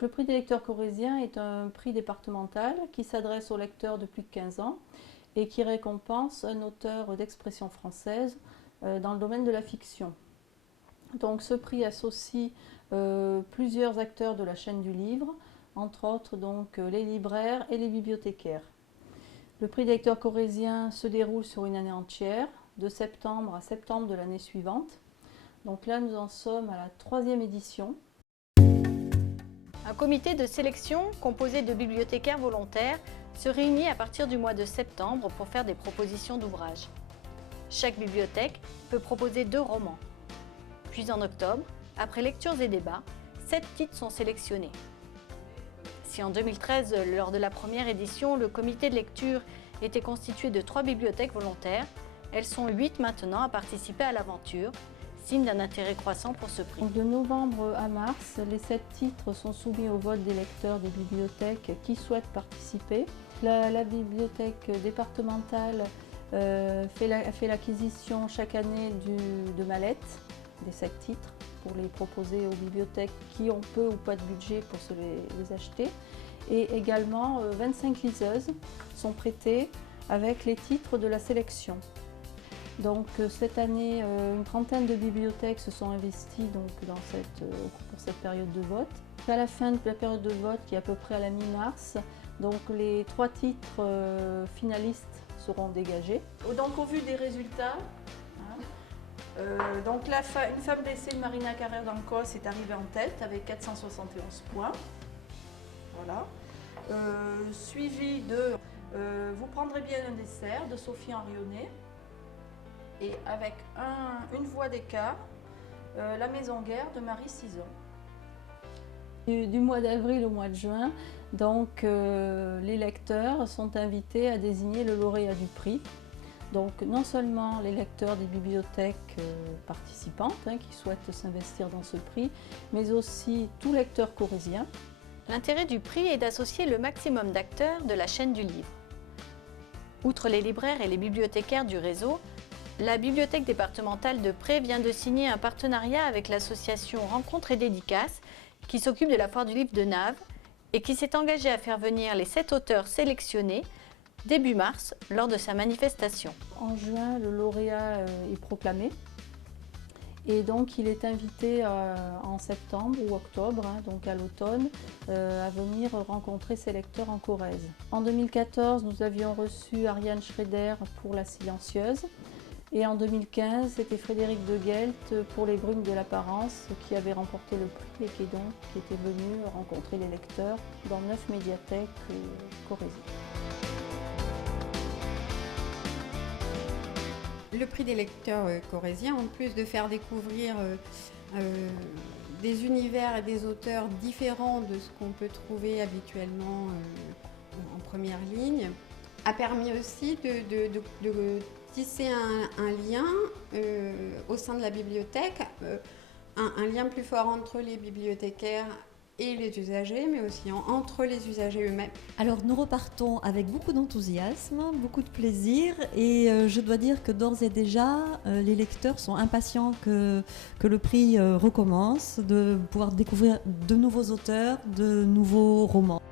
Le prix des lecteurs corréziens est un prix départemental qui s'adresse aux lecteurs de plus de 15 ans et qui récompense un auteur d'expression française dans le domaine de la fiction. Donc ce prix associe plusieurs acteurs de la chaîne du livre, entre autres donc, les libraires et les bibliothécaires. Le prix des lecteurs corréziens se déroule sur une année entière, de septembre à septembre de l'année suivante. Donc là nous en sommes à la 3e édition. Un comité de sélection composé de bibliothécaires volontaires se réunit à partir du mois de septembre pour faire des propositions d'ouvrages. Chaque bibliothèque peut proposer 2 romans. Puis en octobre, après lectures et débats, 7 titres sont sélectionnés. Si en 2013, lors de la première édition, le comité de lecture était constitué de 3 bibliothèques volontaires, elles sont 8 maintenant à participer à l'aventure, signe d'un intérêt croissant pour ce prix. Donc de novembre à mars, les 7 titres sont soumis au vote des lecteurs des bibliothèques qui souhaitent participer. La bibliothèque départementale fait l'acquisition chaque année de mallettes des 7 titres pour les proposer aux bibliothèques qui ont peu ou pas de budget pour les acheter. Et également 25 liseuses sont prêtées avec les titres de la sélection. Donc cette année, une trentaine de bibliothèques se sont investies donc, pour cette période de vote. À la fin de la période de vote, qui est à peu près à la mi-mars, donc les 3 titres finalistes seront dégagés. Donc au vu des résultats, donc Une femme blessée de Marina Carrère d'Ancos est arrivée en tête avec 471 points. Voilà. Suivi de Vous prendrez bien un dessert de Sophie Henrionnet. Et avec une voix d'écart, La Maison Guerre de Marie Cison. Du mois d'avril au mois de juin, donc, les lecteurs sont invités à désigner le lauréat du prix. Donc non seulement les lecteurs des bibliothèques participantes qui souhaitent s'investir dans ce prix, mais aussi tout lecteur corrézien. L'intérêt du prix est d'associer le maximum d'acteurs de la chaîne du livre. Outre les libraires et les bibliothécaires du réseau, la bibliothèque départementale de Pré vient de signer un partenariat avec l'association Rencontres et Dédicaces qui s'occupe de la foire du livre de Naves et qui s'est engagée à faire venir les 7 auteurs sélectionnés début mars lors de sa manifestation. En juin, le lauréat est proclamé et donc il est invité en septembre ou octobre, donc à l'automne, à venir rencontrer ses lecteurs en Corrèze. En 2014, nous avions reçu Ariane Schrader pour La Silencieuse. Et en 2015, c'était Frédéric de Guelt pour Les Brumes de l'apparence qui avait remporté le prix et qui était venu rencontrer les lecteurs dans 9 médiathèques corréziennes. Le prix des lecteurs corréziens, en plus de faire découvrir des univers et des auteurs différents de ce qu'on peut trouver habituellement en première ligne, a permis aussi de tisser un lien au sein de la bibliothèque, un lien plus fort entre les bibliothécaires et les usagers, mais aussi entre les usagers eux-mêmes. Alors nous repartons avec beaucoup d'enthousiasme, beaucoup de plaisir et je dois dire que d'ores et déjà les lecteurs sont impatients que le prix recommence, de pouvoir découvrir de nouveaux auteurs, de nouveaux romans.